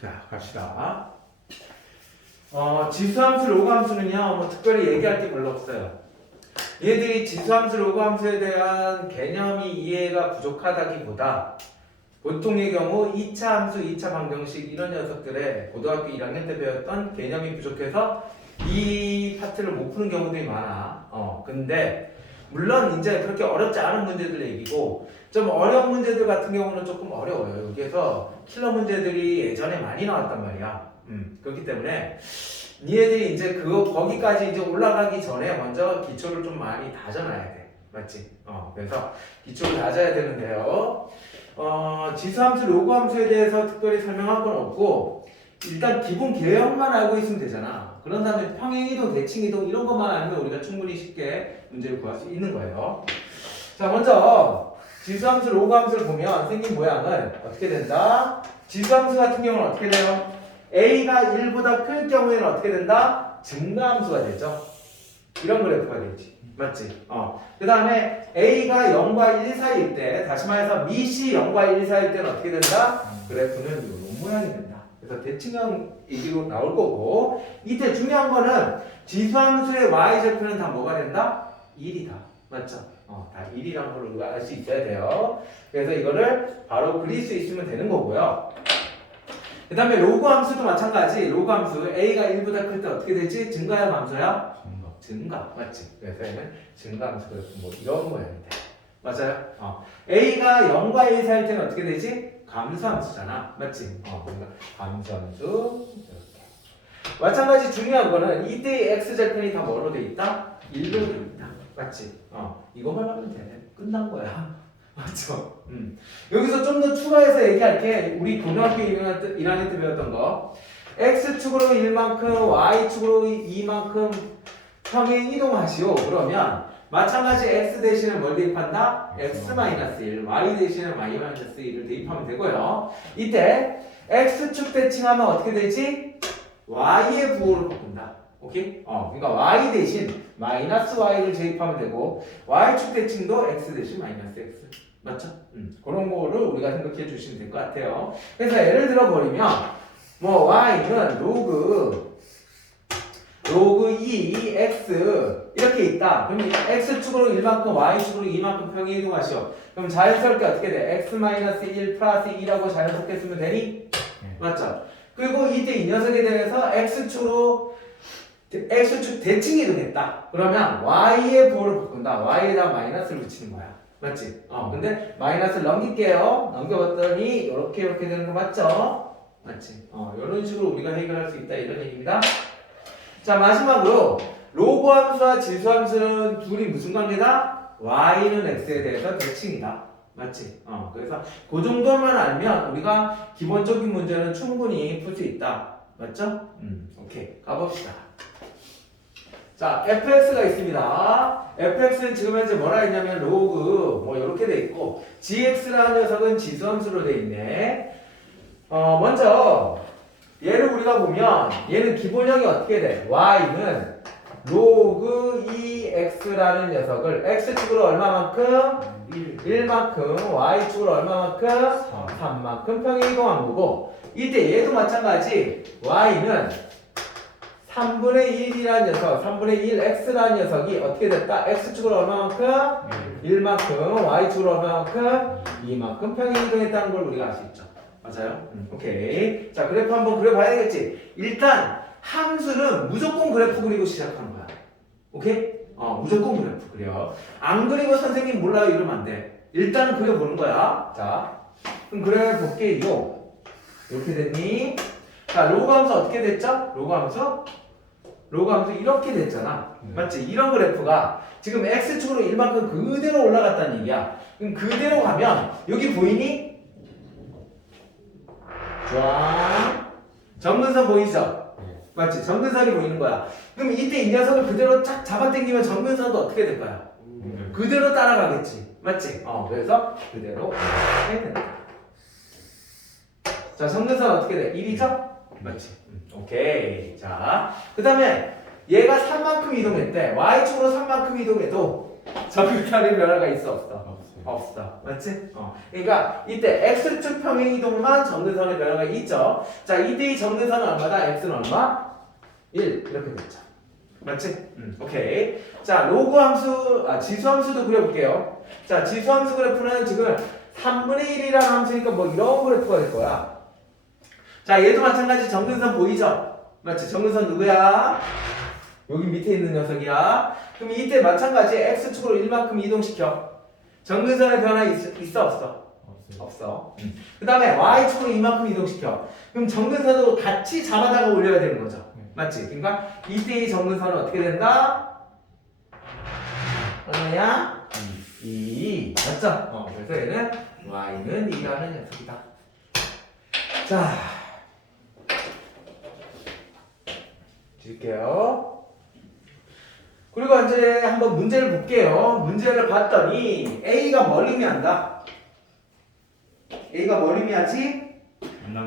자, 갑시다. 지수함수, 로그함수는요, 뭐 특별히 얘기할 게 별로 없어요. 얘들이 지수함수, 로그함수에 대한 개념이 이해가 부족하다기보다 보통의 경우 2차 함수, 2차 방정식 이런 녀석들의 고등학교 1학년 때 배웠던 개념이 부족해서 이 파트를 못 푸는 경우들이 많아. 근데 물론 이제 그렇게 어렵지 않은 문제들 얘기고 좀 어려운 문제들 같은 경우는 조금 어려워요. 여기에서 킬러 문제들이 예전에 많이 나왔단 말이야. 그렇기 때문에 니네들이 이제 거기까지 이제 올라가기 전에 먼저 기초를 좀 많이 다져놔야 돼. 맞지? 그래서 기초를 다져야 되는데요. 지수함수, 로그함수에 대해서 특별히 설명할 건 없고 일단 기본 개념만 알고 있으면 되잖아. 그런 다음에 평행이동, 대칭이동 이런 것만 알면 우리가 충분히 쉽게 문제를 구할 수 있는 거예요. 자, 먼저 지수함수, 로그함수를 보면 생긴 모양은 어떻게 된다? 지수함수 같은 경우는 어떻게 돼요? A가 1보다 클 경우에는 어떻게 된다? 증가함수가 되죠. 이런 그래프가 되지. 맞지? 그 다음에 A가 0과 1 사이일 때, 다시 말해서 미시 0과 1 사이일 때는 어떻게 된다? 그래프는 이런 모양이 된다. 그래서 대칭형이기로 나올 거고, 이때 중요한 거는 지수함수의 y좌표는 다 뭐가 된다? 1이다. 맞죠? 다 1이라는 걸 우리가 알 수 있어야 돼요. 그래서 이거를 바로 그릴 수 있으면 되는 거고요. 그 다음에 로그 함수도 마찬가지. 로그 함수 A가 1보다 클 때 어떻게 되지? 증가야 감소야? 증가. 맞지? 그래서 얘는 증가함수 뭐 이런 모양이 돼. 맞아요? A가 0과 1 사이일 때는 어떻게 되지? 감소함수잖아. 맞지? 그러니까 감소함수 이렇게. 마찬가지 중요한 거는 이때의 x절편이 다 뭐로 돼 있다? 1로 돼 있다. 맞지? 이거만 하면 돼. 끝난 거야. 맞죠? 여기서 좀 더 추가해서 얘기할게. 우리 고등학교 1학년 때 배웠던 거. x축으로 1만큼, y축으로 2만큼 평행 이동하시오. 그러면 마찬가지 x 대신에 뭘 대입한다? x-1, y 대신에 y-1을 대입하면 되고요. 이때 x축 대칭하면 어떻게 되지? y의 부호를 바꾼다. 오케이? 그러니까 y 대신 마이너스 y를 대입하면 되고 y축 대칭도 x 대신 마이너스 x. 맞죠? 그런 거를 우리가 생각해 주시면 될 것 같아요. 그래서 예를 들어 버리면 뭐 y는 로그 2x 이렇게 있다. 그러면 x축으로 1만큼 y축으로 2만큼 평행 이동하시오. 그럼 자연스럽게 어떻게 돼? x-1 플러스 2라고 자연스럽게 쓰면 되니? 맞죠? 그리고 이때 이 녀석에 대해서 x축 대칭 이동했다. 그러면 y의 부호를 바꾼다. y에다 마이너스를 붙이는 거야. 맞지? 근데 마이너스를 넘길게요. 넘겨봤더니 이렇게 되는 거 맞죠? 맞지? 이런 식으로 우리가 해결할 수 있다 이런 얘기입니다. 자, 마지막으로 로그 함수와 지수 함수는 둘이 무슨 관계다? y는 x에 대해서 대칭이다. 맞지? 그래서 그 정도만 알면 우리가 기본적인 문제는 충분히 풀 수 있다. 맞죠? 오케이. 가봅시다. 자, fx가 있습니다. fx는 지금 현재 뭐라 했냐면 로그 뭐 이렇게 돼 있고 gx라는 녀석은 지수함수로 돼 있네. 먼저 얘를 우리가 보면 얘는 기본형이 어떻게 돼? y는 로그 2x라는 녀석을 x축으로 얼마만큼? 1만큼 y축으로 얼마만큼? 3만큼 평행 이동한 거고 이때 얘도 마찬가지 y는 3분의 1이라는 녀석, 3분의 1 x라는 녀석이 어떻게 됐다? x축으로 얼마만큼? 1만큼, y축으로 얼마만큼? 2만큼 평행 이동했다는 걸 우리가 알 수 있죠. 맞아요? 오케이. 자, 그래프 한번 그려봐야 되겠지? 일단 함수는 무조건 그래프 그리고 시작하는 거야. 오케이? 무조건 그래프 그려. 안 그리고 선생님 몰라요 이러면 안 돼. 일단은 그려보는 거야. 자, 그럼 그려볼게요. 이렇게 됐니? 자, 로그 함수 어떻게 됐죠? 로그 함수 이렇게 됐잖아. 맞지? 이런 그래프가 지금 x축으로 1만큼 그대로 올라갔다는 얘기야. 그럼 그대로 가면 여기 보이니? 쫙 정근선 보이죠? 맞지? 정근선이 보이는 거야. 그럼 이때 이 녀석을 그대로 쫙 잡아당기면 정근선도 어떻게 될 거야? 그대로 따라가겠지. 맞지? 그래서 그대로 이렇게 된다. 자, 정근선 어떻게 돼? 1이죠? 맞지? 오케이. 자, 그 다음에 얘가 3만큼 이동했대. y축으로 3만큼 이동해도 정근선의 변화가 있어 없어? 없어. 맞지? 그러니까 이때 x축 평행 이동만 정근선의 변화가 있죠. 자, 이때 정근선은 얼마다? x는 얼마? 1 이렇게 됐죠. 맞지? 오케이. 자, 로그 함수, 지수 함수도 그려볼게요. 자, 지수 함수 그래프는 지금 3분의 1이라는 함수니까 뭐 이런 그래프가 될 거야. 자, 얘도 마찬가지 정근선 보이죠? 맞지? 정근선 누구야? 여기 밑에 있는 녀석이야. 그럼 이때 마찬가지 x축으로 1만큼 이동시켜. 정근선의 변화 있어 없어? 없어. 그 다음에 y축으로 이만큼 이동시켜. 그럼 정근선으로 같이 잡아다가 올려야 되는 거죠. 맞지? 그러니까 이때의 정근선은 어떻게 된다? 얼마야? 2. 맞죠? 그래서 얘는 y는 2라는 녀석이다. 자, 줄게요. 그리고 이제 한번 문제를 볼게요. 문제를 봤더니 A가 뭘 의미한다? A가 뭘 의미하지?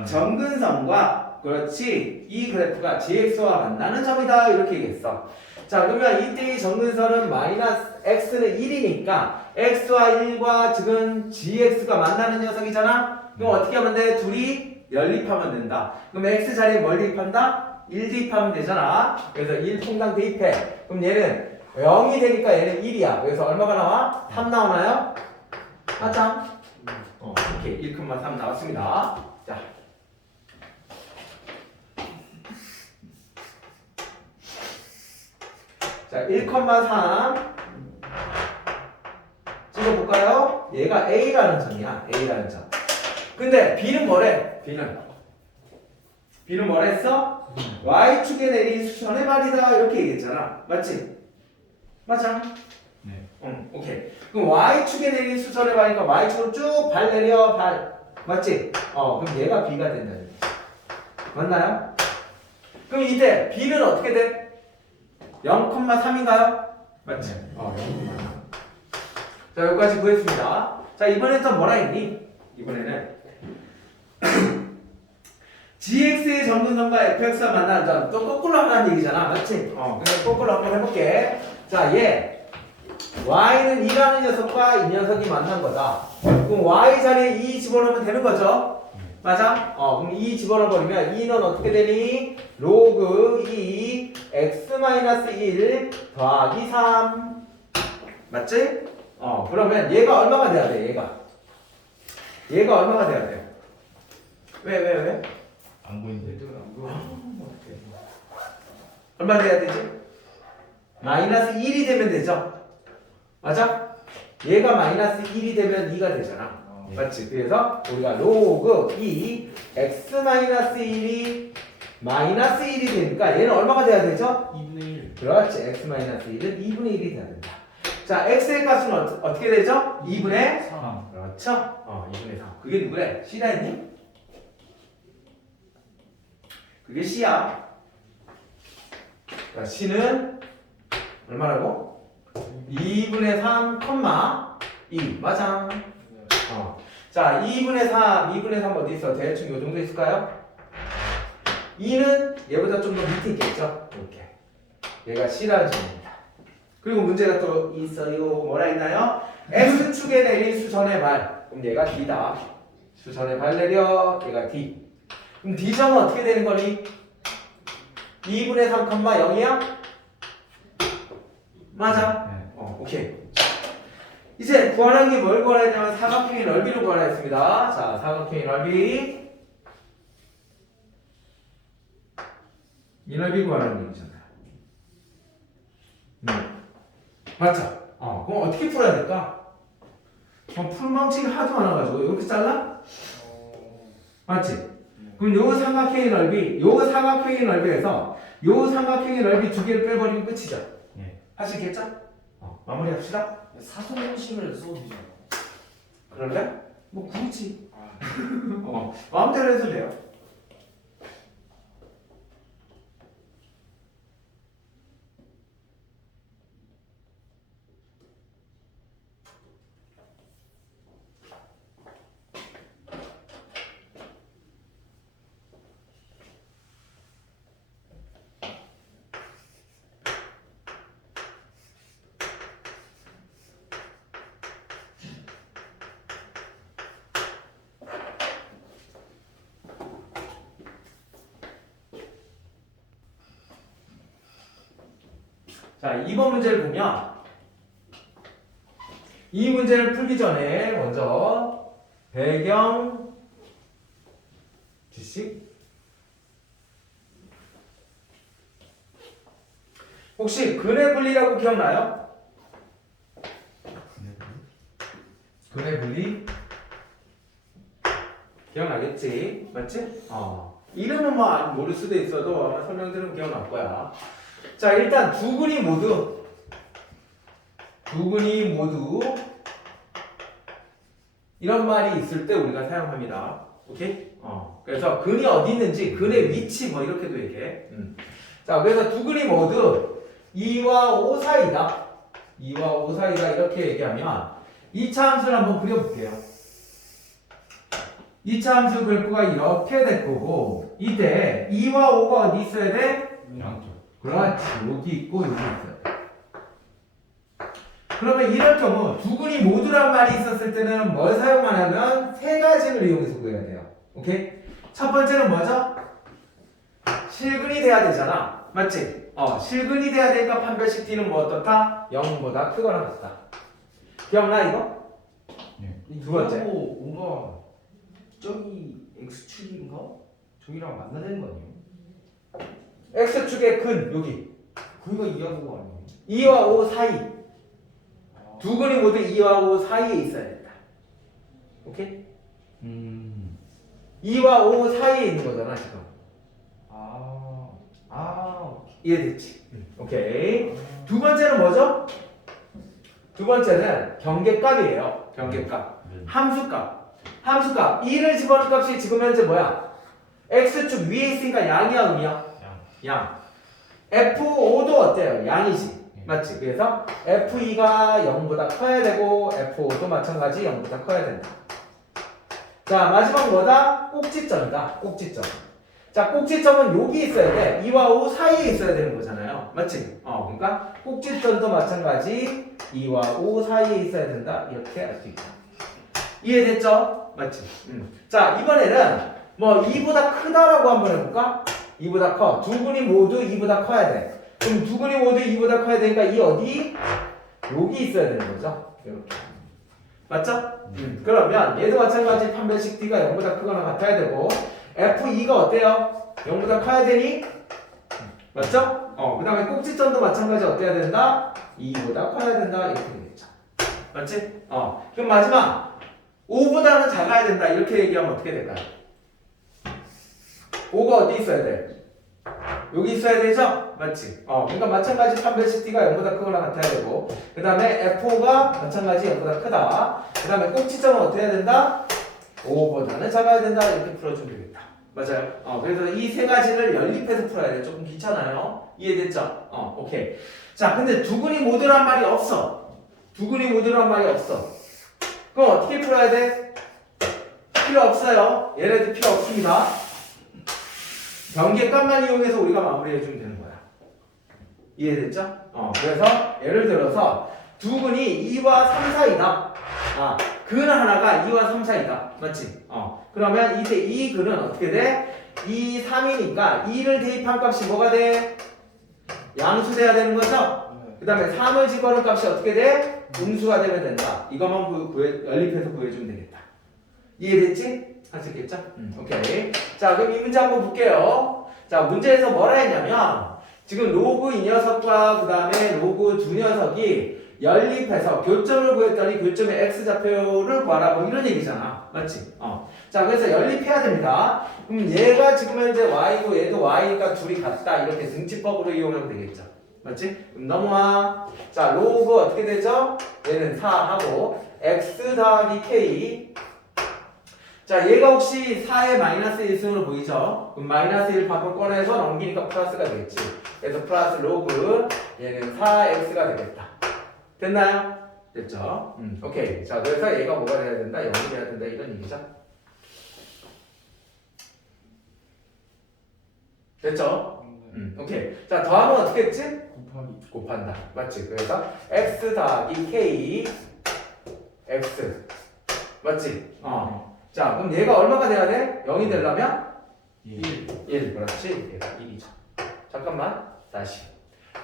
정근선과 그렇지 이 그래프가 GX와 만나는 점이다 이렇게 얘기했어. 자, 그러면 이때의 정근선은 마이너스 x는 1이니까 x와 1과 지금 gx가 만나는 녀석이잖아. 그럼 어떻게 하면 돼? 둘이 연립하면 된다. 그럼 x 자리에 뭘 대입한다? 1 대입하면 되잖아. 그래서 1 통당 대입해. 그럼 얘는 0이 되니까 얘는 1이야. 그래서 얼마가 나와? 3 나오나요? 맞죠? 오케이. 1,3 나왔습니다. 자. 자, 1,3 찍어볼까요? 얘가 A라는 점이야. A라는 점. 근데 B는 뭐래? B는 뭐라 했어? Y축에 내린 수선의 발이다 이렇게 얘기했잖아. 맞지? 맞아? 네. 오케이. 그럼 Y축에 내린 수선의 발이니까 Y축으로 쭉 발 내려 발. 맞지? 그럼 얘가 B가 된다. 맞나요? 그럼 이때 B는 어떻게 돼? 0,3인가요? 맞지? 0,3. 자, 여기까지 구했습니다. 자, 이번엔 또 뭐라 했니? 이번에는 gx의 정근선과 fx가 만나는 점. 또 거꾸로 하라는 얘기잖아. 맞지? 그래서 거꾸로 한번 해볼게. 자, 얘 y는 2라는 녀석과 이 녀석이 만난 거다. 그럼 y 자리에 2 집어넣으면 되는 거죠? 맞아? 그럼 2 집어넣어버리면 2는 어떻게 되니? 로그 2 x-1 더하기 3 맞지? 그러면 얘가 얼마가 돼야 돼? 얘가 얼마가 돼야 돼? 왜? 안 보이는데. 얼마 돼야 되지? 마이너스 1이 되면 되죠? 맞아? 얘가 마이너스 1이 되면 2가 되잖아. 맞지? 그래서 우리가 로그 2 x-1이 마이너스 1이 되니까 얘는 얼마가 돼야 되죠? 2분의 1. 그렇지. x-1은 2분의 1이 돼야 된다. 자, x의 값은 어떻게 되죠? 2분의 3. 그렇죠? 2분의 3. 그게 누구래? C라 했니? 그게 C야. 자, C는 얼마라고? 2분의 3, 2. 맞아. 자, 2분의 3 어디 있어? 대충 요 정도 있을까요? 2는 얘보다 좀 더 밑에 있겠죠? 이렇게. 얘가 C라는 점입니다. 그리고 문제가 또 있어요. 뭐라 했나요? X축에 내린 수선의 발. 그럼 얘가 D다. 수선의 발 내려. 얘가 D. 그럼 D점은 어떻게 되는 거니? 2분의 3, 0이야? 맞아? 네. 오케이. 이제 구하라는 게 뭘 구하라 했냐면 사각형의 넓이를 구하라 했습니다. 자, 사각형의 넓이. 이 넓이 구하라는 얘기잖아. 맞죠? 그럼 어떻게 풀어야 될까? 풀망치가 하도 많아가지고 이렇게 잘라? 맞지? 그럼 요 삼각형의 넓이에서 요 삼각형의 넓이 두 개를 빼버리면 끝이죠? 네. 할 수 있겠죠? 마무리합시다. 사선형식을 써주잖아. 그럴래? 뭐 굳이 마음대로 해도 돼요. 자, 2번 문제를 보면 이 문제를 풀기 전에 먼저 배경 지식 혹시 근의 분리라고 기억나요? 근의 분리 기억나겠지? 맞지? 이름은 뭐 모를 수도 있어도 아마 설명 들으면 기억날 거야. 자, 일단 두 근이 모두 이런 말이 있을 때 우리가 사용합니다. 오케이? 그래서 근이 어디 있는지, 근의 위치 뭐 이렇게도 얘기해. 자, 그래서 두 근이 모두 2와 5 사이다. 2와 5 사이다 이렇게 얘기하면 2차 함수를 한번 그려볼게요. 2차 함수 그래프가 이렇게 될 거고 이때 2와 5가 어디 있어야 돼? 양쪽. 그렇지. 여기 있고 여기 있어요. 그러면 이럴 경우 두 근이 모두란 말이 있었을 때는 뭘 사용하냐면 세 가지를 이용해서 구해야 돼요. 오케이? 첫 번째는 뭐죠? 실근이 돼야 되잖아. 맞지? 실근이 돼야 되니까 판별식 D는 뭐 어떻다? 0보다 크거나 같다. 기억나 이거? 네. 두 번째. 뭔가 저기 X축인가? 저기랑 만나야 되는 거 아니에요? X축의 근 여기 거기가 이하고 아니에요? 2와 5 사이 두 근이 모두 2와 5 사이에 있어야 된다. 오케이? 2와 5 사이에 있는 거잖아 지금. 이해됐지? 오케이. 두 번째는 뭐죠? 두 번째는 경계값이에요. 경계값. 함수값. 함수값. 2를 집어넣은 값이 지금 현재 뭐야? X축 위에 있으니까 양이야 음이야? 양. F5도 어때요? 양이지. 맞지? 그래서 F2가 0보다 커야 되고 F5도 마찬가지 0보다 커야 된다. 자, 마지막 뭐다? 꼭지점이다. 꼭지점. 자, 꼭지점은 여기 있어야 돼. 2와 5 사이에 있어야 되는 거잖아요. 맞지? 그러니까 꼭지점도 마찬가지 2와 5 사이에 있어야 된다. 이렇게 알 수 있다. 이해됐죠? 맞지? 자, 이번에는 뭐 2보다 크다라고 한번 해볼까? 2보다 커. 두 근이 모두 2보다 커야 돼. 그럼 두 근이 모두 2보다 커야 되니까 이 어디? 여기 있어야 되는 거죠. 이렇게. 맞죠? 그러면 얘도 마찬가지 판별식 D가 0보다 크거나 같아야 되고 F2가 어때요? 0보다 커야 되니? 맞죠? 그 다음에 꼭지점도 마찬가지 어때야 된다? 2보다 커야 된다. 이렇게 되겠죠. 맞지? 그럼 마지막 5보다는 작아야 된다. 이렇게 얘기하면 어떻게 될까요? 5가 어디 있어야 돼? 여기 있어야 되죠? 맞지? 그러니까 마찬가지 판별식 D가 0보다 크거나 같아야 되고 그 다음에 F5가 마찬가지 0보다 크다. 그 다음에 꼭지점은 어떻게 해야 된다? 5보다는 작아야 된다. 이렇게 풀어주면 되겠다. 맞아요. 그래서 이 세 가지를 연립해서 풀어야 돼. 조금 귀찮아요. 이해됐죠? 오케이. 자, 근데 두 근이 모두란 말이 없어. 두 근이 모두란 말이 없어. 그럼 어떻게 풀어야 돼? 필요 없어요. 얘네들 필요 없습니다. 경계값만 이용해서 우리가 마무리해주면 되는 거야. 이해됐죠? 그래서 예를 들어서 두 근이 2와 3 사이다. 근 하나가 2와 3 사이다. 맞지? 그러면 이때 이 근은 어떻게 돼? 2, 3이니까 2를 대입한 값이 뭐가 돼? 양수돼야 되는 거죠? 그 다음에 3을 집어넣은 값이 어떻게 돼? 음수가 되면 된다. 이것만 연립해서 구해주면 되겠다. 이해됐지? 할 수 있겠죠? 오케이. 자, 그럼 이 문제 한번 볼게요. 자, 문제에서 뭐라 했냐면 지금 로그 이 녀석과 그 다음에 로그 두 녀석이 연립해서 교점을 구했더니 교점의 x좌표를 구하라 뭐 이런 얘기잖아. 맞지? 자, 그래서 연립해야 됩니다. 그럼 얘가 지금 현재 y고 얘도 y가 둘이 같다. 이렇게 등치법으로 이용하면 되겠죠. 맞지? 그럼 넘어와. 자, 로그 어떻게 되죠? 얘는 4 하고 x 더하기 k. 자, 얘가 혹시 4의 마이너스 1승으로 보이죠? 그럼 마이너스 1 밖으로 꺼내서 넘기니까 플러스가 되겠지. 그래서 플러스 로그 얘는 4x가 되겠다. 됐나요? 됐죠? 오케이. 자, 그래서 얘가 뭐가 돼야 된다? 0이 돼야 된다. 이런 얘기죠. 됐죠? 오케이. 자, 더하면 어떻게 했지? 곱한다. 맞지? 그래서 x 더하기 k x. 맞지? 자, 그럼 얘가 얼마가 돼야 돼? 0이 되려면? 1. 그렇지. 얘가 1이죠. 잠깐만. 다시.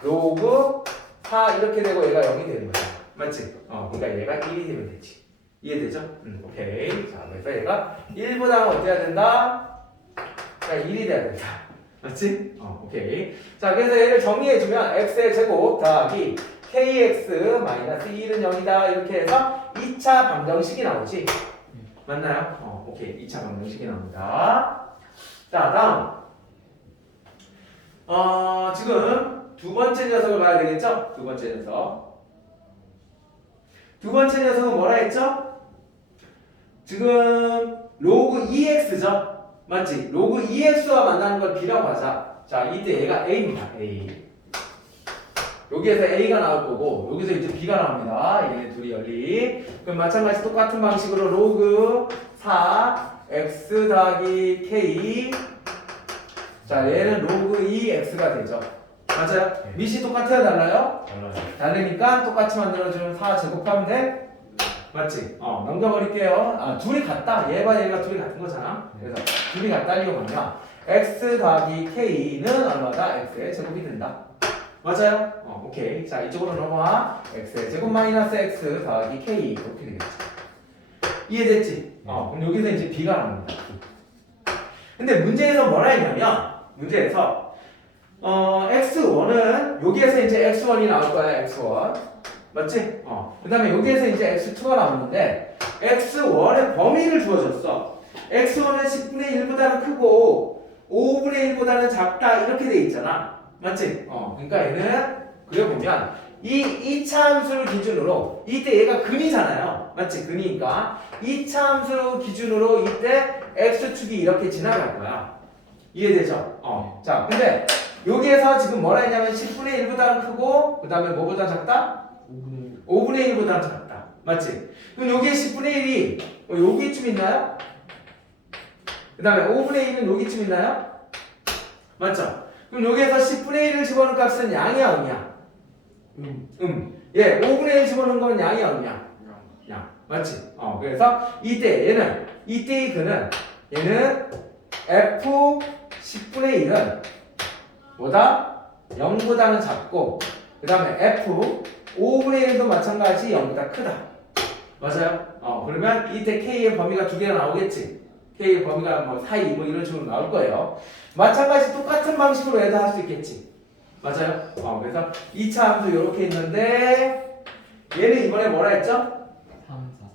로그 4 이렇게 되고 얘가 0이 되는 거야. 맞지? 그러니까 얘가 1이 되면 되지. 이해되죠? 오케이. 자, 그래서 얘가 1보다는 어떻게 해야 된다? 자, 1이 돼야 된다. 맞지? 오케이. 자, 그래서 얘를 정리해주면 x의 제곱 더하기 kx 마이너스 1은 0이다. 이렇게 해서 2차 방정식이 나오지. 맞나요? 오케이. 2차 방정식이 나옵니다. 자, 다음. 지금 두 번째 녀석을 봐야 되겠죠? 두 번째 녀석. 두 번째 녀석은 뭐라 했죠? 지금 로그 2x죠? 맞지? 로그 2x와 만나는 걸 b라고 하자. 자, 이때 얘가 a입니다. a. 여기에서 a가 나올 거고 여기서 이제 b가 나옵니다. 얘네 둘이 열리. 그럼 마찬가지 똑같은 방식으로 로그 4 x 더하기 k. 자, 얘는 로그 2x가 되죠. 맞아요? 네. 밑이 똑같아요? 달라요? 달라요. 다르니까 똑같이 만들어주면 4 제곱하면 돼? 맞지? 넘겨버릴게요. 둘이 같다. 얘와 얘가 둘이 같은 거잖아. 그래서 둘이 같다 이용하면 x 더하기 k는 얼마다? x의 제곱이 된다. 맞아요? 오케이. 자, 이쪽으로 넘어와. x의 제곱 마이너스 x 더하기 k 이렇게 되겠지. 이해됐지? 그럼 여기서 이제 b가 나옵니다. 근데 문제에서 뭐라 했냐면 문제에서 x1은 여기에서 이제 x1이 나올 거야. x1 맞지? 그 다음에 여기에서 이제 x2가 나오는데 x1의 범위를 주어졌어. x1은 10분의 1보다는 크고 5분의 1보다는 작다 이렇게 돼 있잖아. 맞지? 그러니까 얘는 그려보면 이 2차 함수를 기준으로 이때 얘가 근이잖아요. 맞지? 근이니까 2차 함수 기준으로 이때 x축이 이렇게 지나갈 거야. 이해되죠? 자, 근데 여기에서 지금 뭐라 했냐면 10분의 1보다는 크고 그 다음에 뭐보다 작다? 5분의 1보다는 작다. 맞지? 그럼 여기에 10분의 1이 여기쯤 있나요? 그 다음에 5분의 1은 여기쯤 있나요? 맞죠? 그럼 여기에서 10분의 1을 집어넣은 값은 양이야, 음이야? 예, 5분의 1 집어넣은 건 양이야, 음이야? 양. 맞지? 그래서 이때의 근은 얘는 f 10분의 1은 뭐다? 0보다는 작고 그 다음에 f 5분의 1도 마찬가지 0보다 크다. 맞아요? 그러면 이때 k의 범위가 두 개가 나오겠지. k의 범위가 뭐 사이 뭐 이런 식으로 나올 거예요. 마찬가지 똑같은 방식으로 얘도 할 수 있겠지. 맞아요? 그래서 2차 함수 이렇게 있는데 얘는 이번에 뭐라 했죠? 3, 4,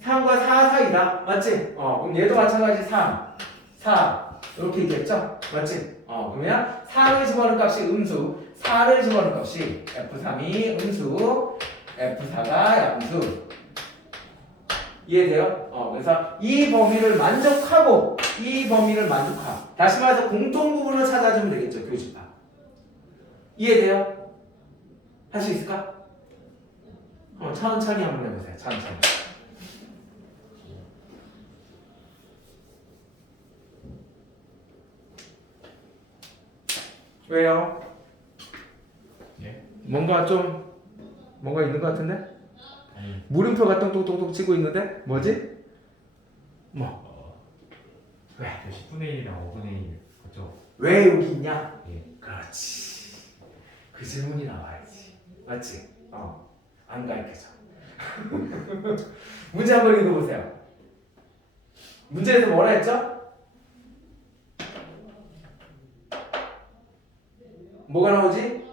4. 3과 4 사이다. 맞지? 그럼 얘도 마찬가지 3, 4 이렇게 있겠죠? 맞지? 그러면 4를 집어넣은 값이 음수, 4를 집어넣은 값이 F3이 음수, F4가 양수. 이해돼요? 그래서 이 범위를 만족하고 이 범위를 만족하고 다시 말해서 공통 부분을 찾아주면 되겠죠. 교집합. 이해돼요? 할 수 있을까? 천천히 한번 해보세요. 천천히. 왜요? 예? 뭔가 있는 것 같은데? 아니. 물음표가 똑똑똑똑 치고 있는데? 뭐지? 왜? 10분의 1이랑 5분의 1 그죠? 왜 여기 있냐? 예. 그렇지. 그 질문이 나와야지. 맞지? 안 가르쳐져. 문제 한번 읽어보세요. 문제에서 뭐라 했죠? 뭐가 나오지?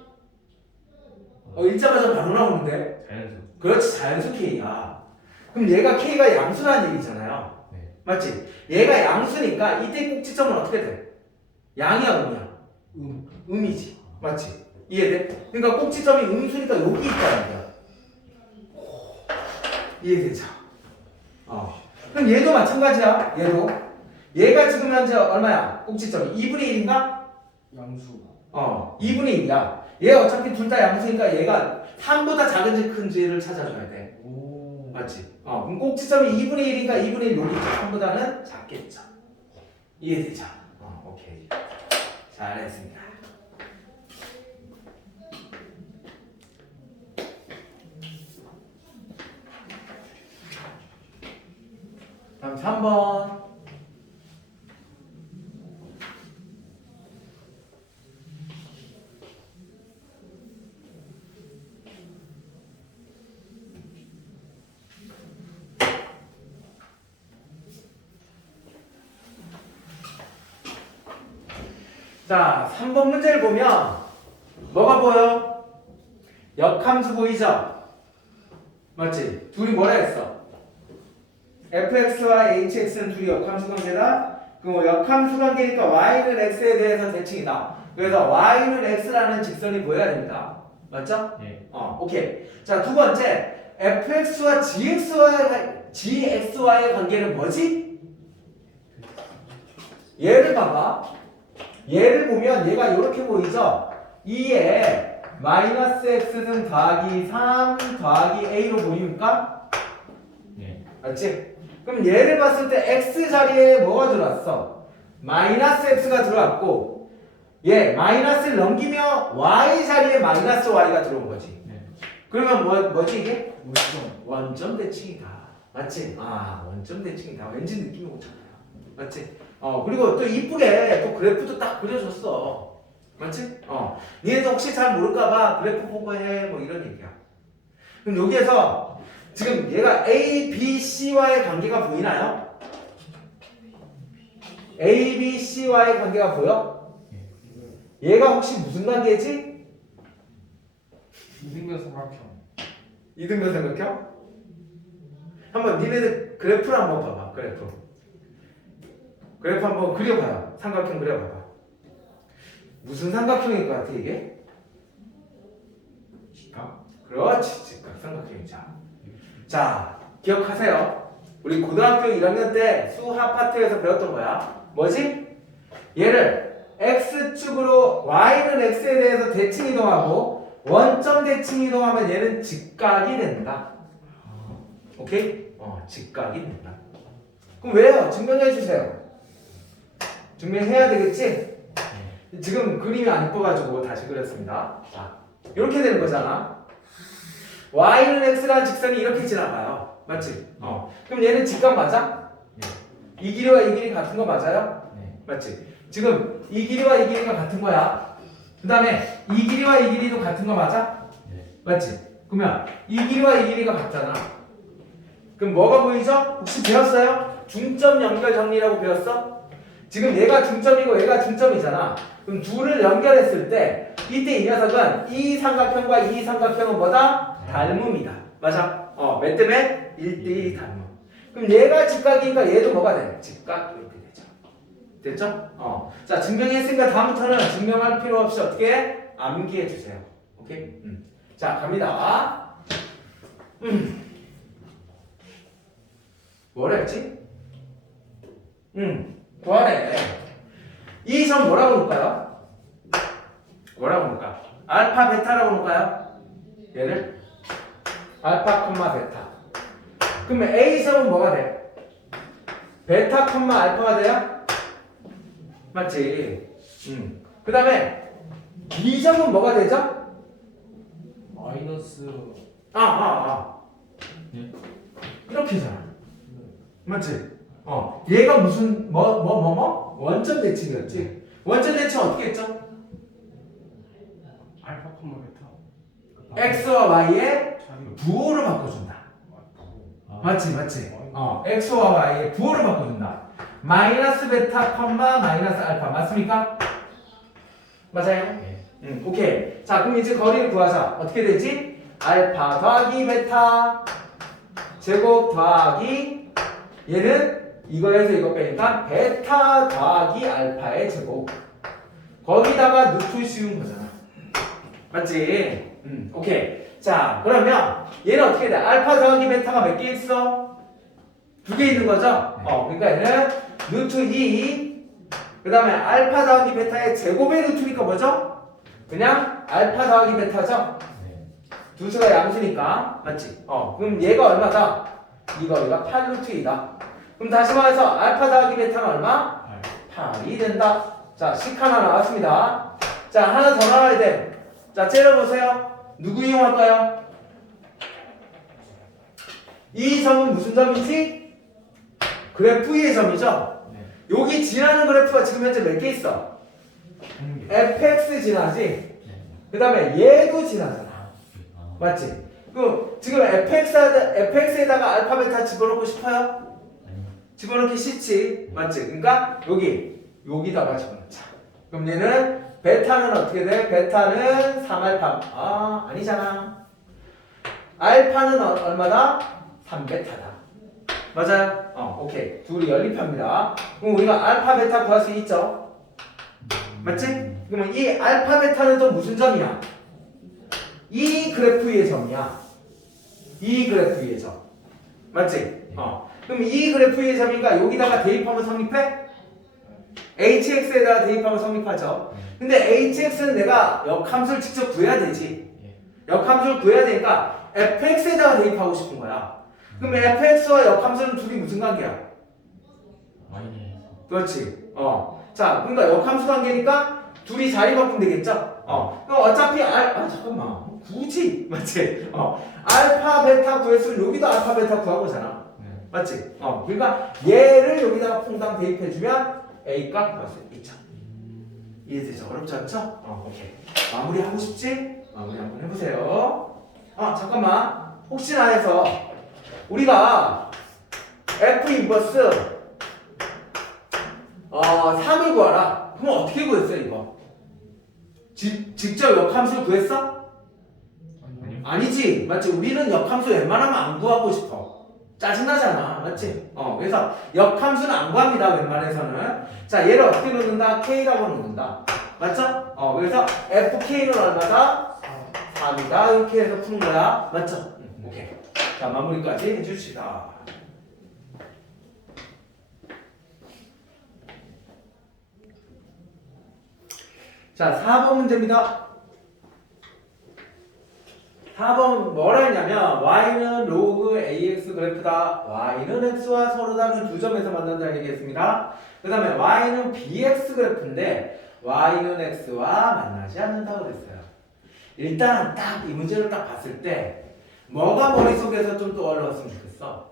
읽자마자 바로 나오는데? 자연수. 그렇지, 자연수 K야. 그럼 얘가 K가 양수라는 얘기잖아요. 네. 맞지? 얘가 양수니까 이때 꼭지점은 어떻게 돼? 양이야, 음이야? 음이지. 맞지? 이해돼? 그러니까 꼭지점이 음수니까 여기 있다는 거야. 이해되죠? 그럼 얘도 마찬가지야. 얘가 지금 현재 얼마야? 꼭지점이 2분의 1인가? 양수. 2분의 1이야. 얘 어차피 둘 다 양수니까 얘가 3보다 작은지 큰지를 찾아줘야 돼. 오. 맞지? 그럼 꼭지점이 2분의 1이니까 2분의 1 여기 있죠. 3보다는 작겠죠. 이해되죠? 오케이. 잘했습니다. 다음 3번. 자, 3번 문제를 보면 뭐가 보여? 역함수 보이죠? 맞지? 둘이 뭐라 했어? fx와 hx는 둘이 역함수 관계다. 그럼 역함수 관계니까 y는 x에 대해서 대칭이다. 그래서 y는 x라는 직선이 보여야 됩니다. 맞죠? 예. 오케이. 자, 두 번째, fx와 gxy의 관계는 뭐지? 얘를 봐봐. 얘를 보면 얘가 이렇게 보이죠? 2에 마이너스 x는 더하기 3 더하기 a로 보입니까? 예. 맞지? 그럼 얘를 봤을 때 x 자리에 뭐가 들어왔어? 마이너스 x가 들어왔고 얘 마이너스를 넘기면 y 자리에 마이너스 y가 들어온 거지. 네. 그러면 뭐지 이게? 물성. 원점 대칭이다. 맞지? 원점 대칭이다. 왠지 느낌이 오잖아요. 맞지? 그리고 또 이쁘게 또 그래프도 딱 그려줬어. 맞지? 얘네도 혹시 잘 모를까봐 그래프 보고 해. 뭐 이런 얘기야. 그럼 여기에서 지금 얘가 A, B, C와의 관계가 보이나요? A, B, C와의 관계가 보여? 얘가 혹시 무슨 관계지? 이등변 삼각형. 이등변 삼각형? 한번 니네들 그래프를 한번 봐봐. 그래프 한번 그려봐요. 삼각형 그려봐봐. 무슨 삼각형일 것 같아 이게? 직각. 그렇지, 직각 삼각형이죠. 자, 기억하세요. 우리 고등학교 1학년 때 수학 파트에서 배웠던 거야. 뭐지? 얘를 x축으로 y는 x에 대해서 대칭 이동하고 원점 대칭 이동하면 얘는 직각이 된다. 오케이? 직각이 된다. 그럼 왜요? 증명해 주세요. 증명해야 되겠지? 지금 그림이 안 이뻐가지고 다시 그렸습니다. 자, 이렇게 되는 거잖아. y는 x라는 직선이 이렇게 지나가요. 맞지? 그럼 얘는 직각 맞아? 이 길이와 이 길이 같은 거 맞아요? 네. 맞지? 지금 이 길이와 이 길이가 같은 거야. 그 다음에 이 길이와 이 길이도 같은 거 맞아? 네. 맞지? 그러면 이 길이와 이 길이가 같잖아. 그럼 뭐가 보이죠? 혹시 배웠어요? 중점 연결 정리라고 배웠어? 지금 얘가 중점이고 얘가 중점이잖아. 그럼 둘을 연결했을 때 이때 이 녀석은 이 삼각형과 이 삼각형은 뭐다? 닮음이다. 맞아? 몇 대 몇? 1대1 닮음. 그럼 얘가 직각이니까 얘도 뭐가 돼? 직각 이렇게 되죠. 됐죠? 자, 증명했으니까 다음부터는 증명할 필요 없이 어떻게 해? 암기해 주세요. 오케이? 자, 갑니다. 뭐라 했지? 구하래. 이 점 뭐라고 놓을까요? 뭐라고 놓을까? 알파 베타라고 놓을까요? 얘를 알파 콤마 베타. 그러면 A 점은 뭐가 돼? 베타 콤마 알파가 돼요? 맞지? 그 다음에 B 점은 뭐가 되죠? 마이너스. 네. 이렇게잖아. 맞지? 얘가 무슨 원점 대칭이었지. 원점 대칭 어떻게 했죠? 알파 콤마 베타. x와 y의 자리. 부호를 바꿔준다. 맞지? x와 y의 부호를 바꿔준다. 마이너스 베타 콤마 마이너스 알파 맞습니까? 맞아요? 네. 오케이. 자, 그럼 이제 거리를 구하자. 어떻게 되지? 알파 더하기 베타 제곱 더하기 얘는 이거에서 이거 빼니까 베타 더하기 알파의 제곱. 거기다가 넣고 씌운 거잖아. 맞지? 오케이. 자, 그러면 얘는 어떻게 돼? 알파 더하기 베타가 몇 개 있어? 2개 있는 거죠? 그러니까 얘는 루트 2. 그 다음에 알파 더하기 베타의 제곱의 루트니까 뭐죠? 그냥 알파 더하기 베타죠? 네. 두 수가 양수니까. 맞지? 그럼 얘가 얼마다? 이거가 8루트 2다. 그럼 다시 말해서 알파 더하기 베타는 얼마? 8이 된다. 자, 식 하나 나왔습니다. 자, 하나 더 나와야 돼. 자, 째려보세요. 누구 이용할까요? 이 점은 무슨 점이지? 그래프 위의 점이죠? 네. 여기 지나는 그래프가 지금 현재 몇 개 있어? fx 지나지? 네. 그 다음에 얘도 지나잖아. 아. 맞지? 그 지금 fx에다가 알파 베타 집어넣고 싶어요? 아니요. 집어넣기 싫지. 맞지? 그러니까 여기다가 집어넣자. 그럼 얘는 베타는 어떻게 돼? 베타는 3알파. 아, 아니잖아. 알파는 얼마다? 3베타다. 맞아요? 오케이. 둘이 연립합니다. 그럼 우리가 알파, 베타 구할 수 있죠? 맞지? 그러면 이 알파, 베타는 또 무슨 점이야? 이 그래프 위의 점이야. 이 그래프 위의 점. 맞지? 그럼 이 그래프 위의 점이니까 여기다가 대입하면 성립해? hx에다가 대입하면 성립하죠. 근데 hx는 내가 역함수를 직접 구해야 되지. 역함수를 구해야 되니까 fx에다가 대입하고 싶은 거야. 그럼 fx와 역함수는 둘이 무슨 관계야? 와인이. 그렇지. 자, 그러니까 역함수 관계니까 둘이 자리 바꾸면 되겠죠? 그럼 어차피 잠깐만. 굳이. 맞지? 알파, 베타 구했으면 여기도 알파, 베타 구하고잖아. 맞지? 그러니까 얘를 여기다가 퐁당 대입해주면 A값 구할 수 있죠. 이해되죠? 어렵지 않죠? 오케이. 마무리 하고 싶지? 마무리 한번 해보세요. 잠깐만. 혹시나 해서 우리가 F 인버스 3을 구하라. 그럼 어떻게 구했어요, 이거? 직접 역함수 구했어? 아니요. 아니지. 맞지? 우리는 역함수 웬만하면 안 구하고 싶어. 짜증나잖아. 맞지? 그래서 역함수는 안 구합니다. 웬만해서는. 자, 얘를 어떻게 놓는다? K라고 놓는다. 맞죠? 그래서 FK는 얼마다? 3이다. 이렇게 해서 푸는 거야. 맞죠? 오케이. 자, 마무리까지 해줍시다. 자, 4번 문제입니다. 4번 뭐라 했냐면 y는 로그 ax 그래프다. y는 x와 서로 다른 두 점에서 만난다는 얘기했습니다. 그 다음에 y는 bx 그래프인데 y는 x와 만나지 않는다고 그랬어요. 일단 딱 이 문제를 딱 봤을 때 뭐가 머릿속에서 좀 떠올랐으면 좋겠어?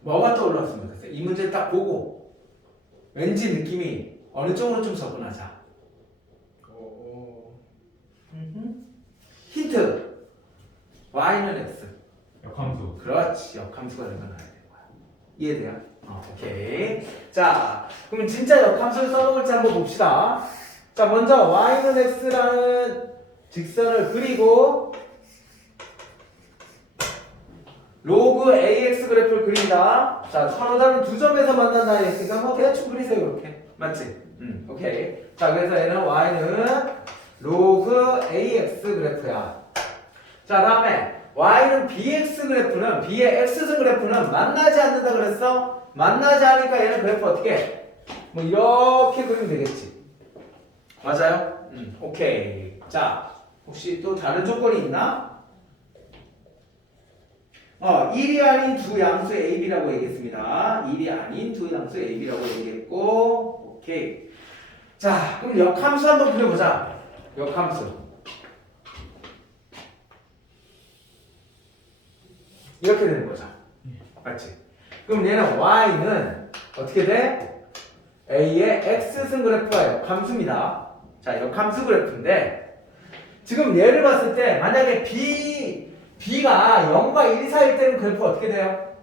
뭐가 떠올랐으면 좋겠어? 이 문제를 딱 보고 왠지 느낌이 어느 쪽으로 좀 접근하자. 힌트. y는 x. 역함수. 그렇지. 역함수가 생각나야 되는 거야. 이해돼요? 오케이. 자, 그러면 진짜 역함수를 써먹을지 한번 봅시다. 자, 먼저 y는 x라는 직선을 그리고 로그 ax 그래프를 그린다. 자, 서로 다른 두 점에서 만난다 했으니까 뭐 대충 그리세요. 이렇게. 맞지? 오케이. 자, 그래서 얘는 y는 로그 ax 그래프야. 자, 다음에 y는 bx 그래프는 b의 x승 그래프는 만나지 않는다 그랬어? 만나지 않으니까 얘는 그래프 어떻게 해? 뭐 이렇게 그리면 되겠지. 맞아요? 오케이. 자, 혹시 또 다른 조건이 있나? 1이 아닌 두 양수 ab라고 얘기했습니다. 1이 아닌 두 양수 ab라고 얘기했고, 오케이. 자, 그럼 역함수 한번 그려보자. 역함수. 이렇게 되는 거죠. 맞지? 그럼 얘는 y는 어떻게 돼? a의 x승 그래프가 역함수입니다. 자, 역함수 그래프인데 지금 얘를 봤을 때 만약에 b가 0과 1 사이일 때는 그래프 어떻게 돼요?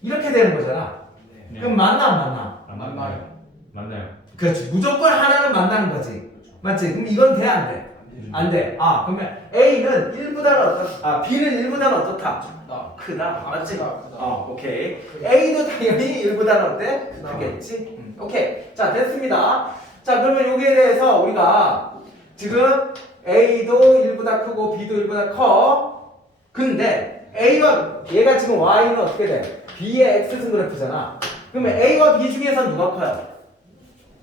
이렇게 되는 거잖아. 네. 그럼 맞나 안 맞나? 안 맞나요? 맞나요? 그렇지. 무조건 하나는 만나는 거지. 맞지? 그럼 이건 돼, 안 돼? 안 돼. 그러면 A는 1보다는 B는 1보다는 어떻다? 크다. 맞지? 크다. 오케이. A도 당연히 1보다는 어때? 크다. 크겠지? 오케이. 자, 됐습니다. 자, 그러면 여기에 대해서 우리가 지금 A도 1보다 크고 B도 1보다 커. 근데 A와 얘가 지금 Y는 어떻게 돼? B의 X승 그래프잖아. 그러면 A와 B 중에서 누가 커요?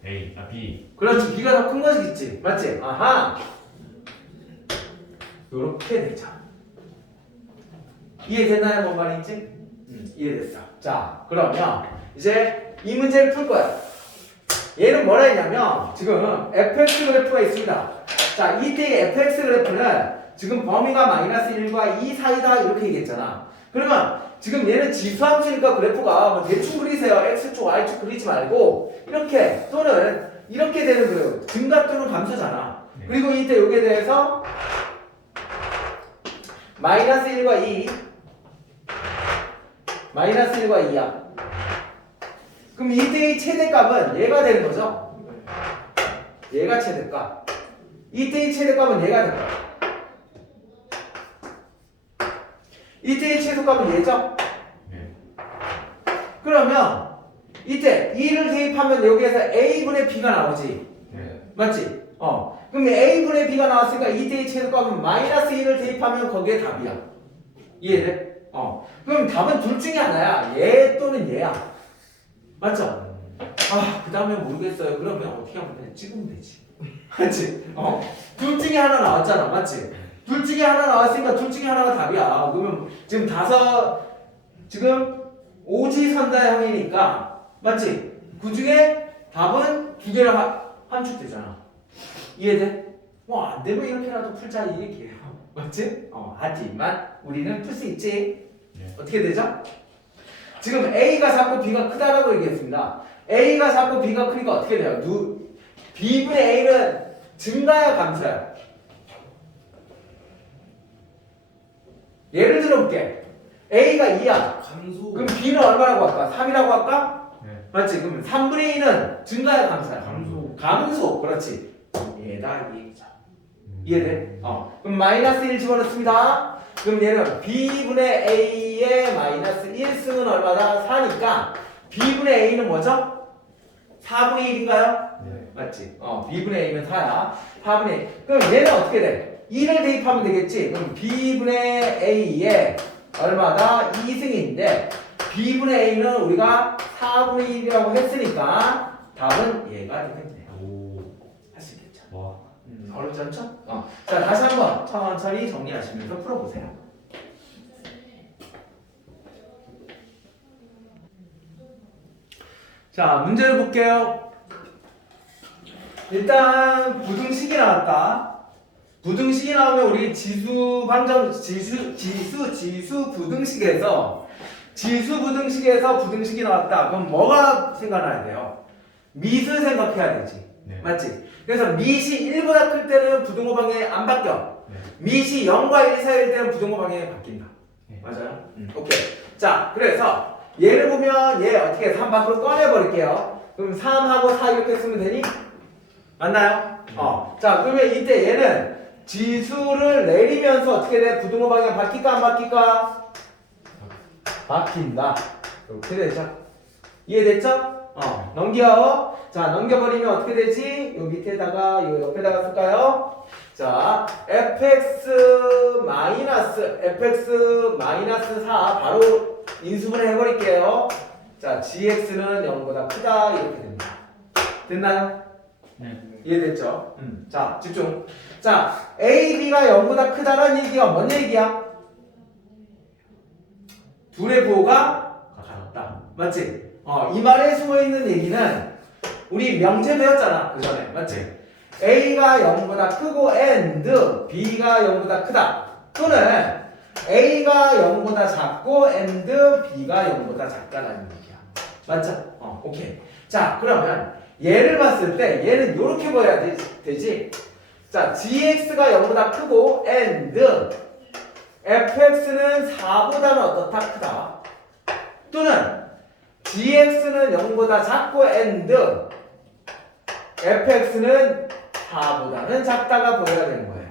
A, B. 그렇지. B가 더 큰 것이겠지. 맞지? 아하. 요렇게 되자. 이해됐나요? 뭔 말인지? 이해됐어. 자, 그러면 이제 이 문제를 풀 거야. 얘는 뭐라 했냐면 지금 fx 그래프가 있습니다. 자, 이때의 fx 그래프는 지금 범위가 마이너스 1과 2 사이다 이렇게 얘기했잖아. 그러면 지금 얘는 지수함수니까 그래프가 뭐 대충 그리세요. x축, y축 그리지 말고 이렇게 또는 이렇게 되는 그래프. 증가 또는 감소잖아. 네. 그리고 이때 여기에 대해서 마이너스 1과 2 마이너스 1과 2야. 그럼 이때의 최대값은 얘가 되는 거죠. 얘가 최대값. 이때의 최대값은 얘가 될 거야. 이때의 최소값은 얘죠? 네. 그러면 이때 2를 대입하면 여기에서 a분의 b가 나오지. 네. 맞지? 그럼 a분의 b가 나왔으니까 이때의 최소값은 마이너스 1을 대입하면 거기에 답이야. 이해돼? 그럼 답은 둘 중에 하나야. 얘 또는 얘야. 맞죠? 그 다음에 모르겠어요. 그러면 어떻게 하면 돼? 찍으면 되지. 맞지? 둘 중에 하나 나왔잖아. 맞지? 둘 중에 하나 나왔으니까 둘 중에 하나가 답이야. 그러면 지금 지금 오지선다형이니까 맞지? 그 중에 답은 두 개를 함축되잖아. 이해돼? 안 되면 이렇게라도 풀자 이 얘기예요. 맞지? 하지만 우리는 풀 수 있지. 네. 어떻게 되죠? 지금 A가 작고 B가 크다라고 얘기했습니다. A가 작고 B가 크니까 어떻게 돼요? B분의 A는 증가야 감소야? 예를 들어볼게. A가 2야. 감소. 그럼 B는 얼마라고 할까? 3이라고 할까? 네. 맞지? 그러면 3분의 2는 증가야 감소야? 감소. 감소. 그렇지. 얘다 이 얘기죠. 이해돼? 그럼 마이너스 1 집어넣습니다. 그럼 얘는 B분의 A의 마이너스 1승은 얼마다? 4니까 B분의 A는 뭐죠? 4분의 1인가요? 네. 맞지? B분의 A는 4야. 4분의 1. 그럼 얘는 어떻게 돼? 2를 대입하면 되겠지? 그럼 B분의 A의 얼마다? 2승인데 B분의 A는 우리가 4분의 1이라고 했으니까 답은 얘가 되겠네요. 오. 할 수 있겠죠? 와. 어렵지 않죠? 자, 다시 한번 천천히 정리하시면서 풀어보세요. 자, 문제를 볼게요. 일단 부등식이 나왔다. 부등식이 나오면 우리 지수 부등식에서 부등식이 나왔다. 그럼 뭐가 생각나야 돼요? 밑을 생각해야 되지. 네. 맞지? 그래서 밑이 1보다 클 때는 부등호 방향이 안 바뀌어. 네. 밑이 0과 1 사이일 때는 부등호 방향이 바뀐다. 네. 맞아요? 오케이. 자, 그래서 얘를 보면 얘 어떻게 3 밖으로 꺼내버릴게요. 그럼 3하고 4 이렇게 쓰면 되니? 맞나요? 자, 그러면 이때 얘는 지수를 내리면서 어떻게 돼? 부등호 방향 바뀔까 안 바뀔까? 바뀐다. 이렇게 되죠. 이해됐죠? 넘겨. 자, 넘겨버리면 어떻게 되지? 요 밑에다가, 요 옆에다가 쓸까요? 자, fx 마이너스 4 바로 인수분해 해버릴게요. 자, gx는 0보다 크다 이렇게 됩니다. 됐나요? 네. 이해됐죠? 자, 집중. 자, a, b가 0보다 크다는 얘기가 뭔 얘기야? 둘의 부호가 같다. 맞지? 이 말에 숨어있는 얘기는 우리 명제 배웠잖아. 그 전에. 맞지? A가 0보다 크고 and B가 0보다 크다. 또는 A가 0보다 작고 and B가 0보다 작다라는 얘기야. 맞죠? 오케이. 자, 그러면 얘를 봤을 때 얘는 이렇게 보여야 되지. 자, gx가 0보다 크고 and fx는 4보다는 어떻다? 크다. 또는 gx는 0보다 작고 and fx는 4보다는 작다가 보여야 되는 거예요.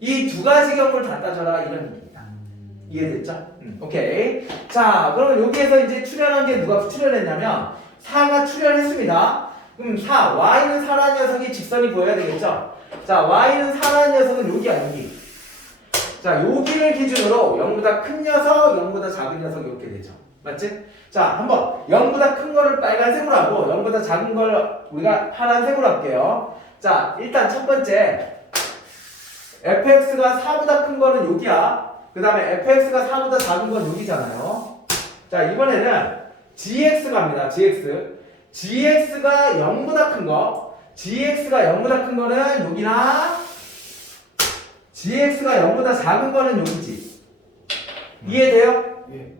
이 두 가지 경우를 다 따져라 이런 얘기입니다. 이해됐죠? 오케이. 자, 그러면 여기에서 이제 출연한 게 누가 출연했냐면 4가 출연했습니다. 그럼 4, y는 4라는 녀석이 직선이 보여야 되겠죠? 자, y는 4라는 녀석은 여기야, 여기. 자, 여기를 기준으로 0보다 큰 녀석, 0보다 작은 녀석 이렇게 되죠. 맞지? 자, 한번 0보다 큰 거를 빨간색으로 하고 0보다 작은 걸 우리가 파란색으로 할게요. 자, 일단 첫 번째 fx가 4보다 큰 거는 여기야. 그 다음에 fx가 4보다 작은 건 여기잖아요. 자, 이번에는 gx 갑니다. gx가 0보다 큰 거, gx가 0보다 큰 거는 여기나 gx가 0보다 작은 거는 여기지. 이해돼요? 예.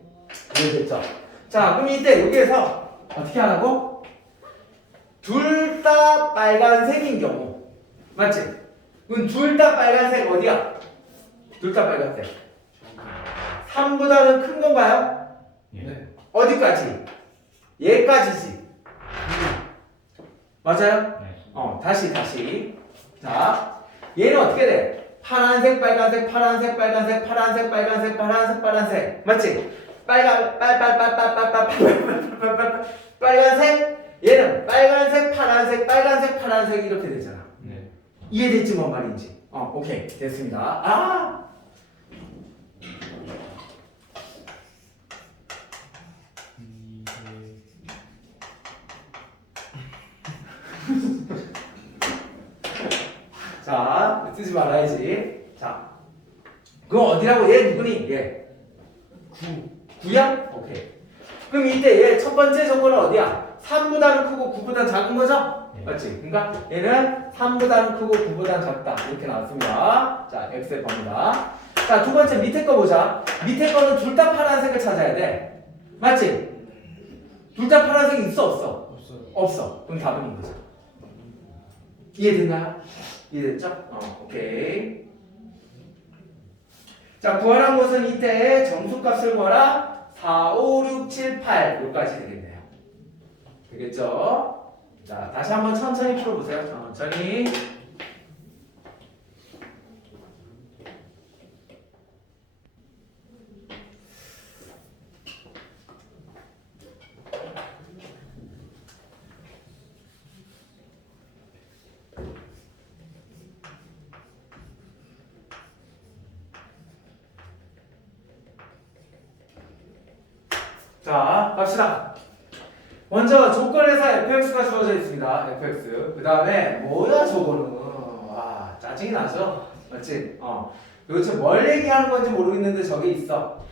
이해됐죠? 자, 그럼 이때 여기에서 어떻게 하라고? 둘 다 빨간색인 경우. 맞지? 그럼 둘 다 빨간색 어디야? 둘 다 빨간색. 3보다는 큰 건가요? 예. 네. 어디까지? 얘까지지. 맞아요? 네. 다시. 자, 얘는 어떻게 돼? 파란색, 빨간색, 파란색, 빨간색, 파란색, 빨간색, 파란색, 빨간색. 맞지? 빨간색. 얘는 빨간색, 파란색, 빨간색, 파란색 이렇게 되잖아. 네. 이해됐지 뭔 말인지? 오케이. 됐습니다. 자, 쓰지 말아야지. 자, 그거 어디라고? 얘 누구니? 얘. 9야? 오케이. 그럼 이때 얘 첫 번째 조건은 어디야? 3보다는 크고 9보다는 작은 거죠? 네. 맞지? 그러니까 얘는 3보다는 크고 9보다는 작다. 이렇게 나왔습니다. 자, X의 겁니다. 자, 두 번째 밑에 거 보자. 밑에 거는 둘 다 파란색을 찾아야 돼. 맞지? 둘 다 파란색이 있어, 없어? 없어요. 없어. 그럼 답은 이거죠. 이해됐나요? 이해됐죠? 오케이. 자, 구하란 것은 이때 정수값을 구하라. 4, 5, 6, 7, 8 여기까지 되겠네요. 되겠죠? 자, 다시 한번 천천히 풀어보세요. 천천히. 자, 갑시다. 먼저 조건에서 fx가 주어져 있습니다. fx. 그 다음에 뭐야 저거는? 짜증이 나죠? 맞지? 도대체 뭘 얘기하는 건지 모르겠는데 저게 있어.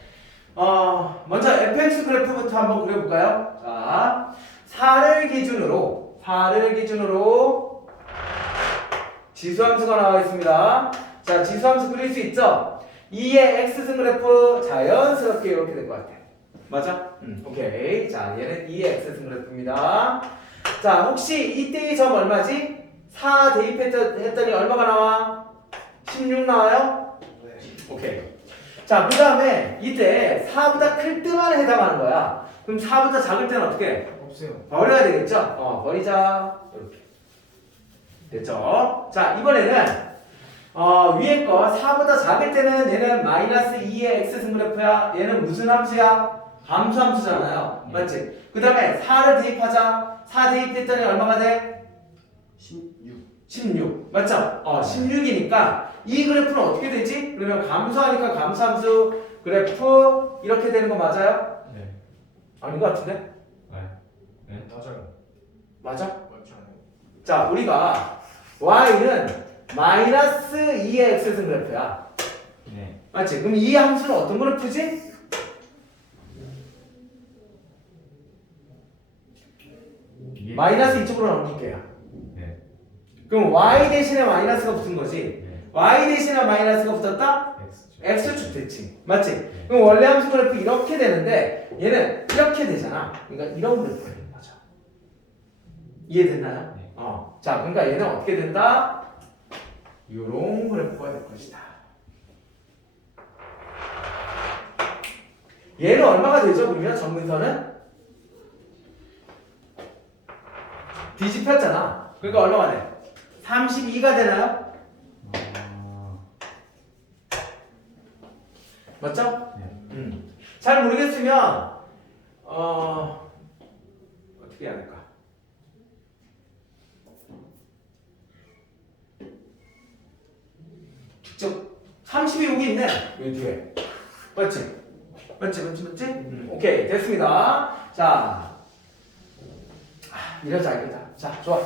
먼저 fx 그래프부터 한번 그려볼까요? 자, 4를 기준으로 지수함수가 나와 있습니다. 자, 지수함수 그릴 수 있죠? 2의 x승 그래프 자연스럽게 이렇게 될 것 같아요. 맞아? 오케이. 자, 얘는 2의 x승 그래프입니다. 자, 혹시 이때의 점 얼마지? 4 대입했더니 얼마가 나와? 16 나와요? 네. 오케이. 자, 그 다음에 이때 4보다 클 때만 해당하는 거야. 그럼 4보다 작을 때는 어떻게 해? 없어요. 버려야 되겠죠? 버리자. 이렇게. 됐죠? 자, 이번에는 위에 거 4보다 작을 때는 얘는 마이너스 2의 x승 그래프야. 얘는 무슨 함수야? 감수함수잖아요. 맞지? 그 다음에 4를 대입하자. 4 대입했더니 얼마가 돼? 16. 맞죠? 16이니까 이 그래프는 어떻게 되지? 그러면 감수하니까 감수함수 그래프 이렇게 되는 거 맞아요? 네. 아닌 것 같은데? 맞아요. 맞아? 맞지 않아요? 자, 우리가 y는 마이너스 2의 x승 그래프야. 네. 맞지? 그럼 이 함수는 어떤 그래프지? 마이너스 이쪽으로 넘길게요. 네. 그럼 y 대신에 마이너스가 붙은 거지. 네. y 대신에 마이너스가 붙었다? X죠. x축 됐지. 맞지? 그럼 원래 함수 그래프 이렇게 되는데 얘는 이렇게 되잖아. 그러니까 이런 그래프가 되는 거죠. 이해됐나요? 네. 자, 그러니까 얘는 어떻게 된다? 요런 그래프가 될 것이다. 얘는 얼마가 되죠? 그러면 정근선은? 뒤집혔잖아. 그러니까 얼마가 돼? 32가 되나요? 맞죠? 네. 잘 모르겠으면 어떻게 해야 될까? 직접 30이 여기 있네. 여기 뒤에. 맞지? 오케이, 됐습니다. 자, 이래서 알겠다. 자, 좋아.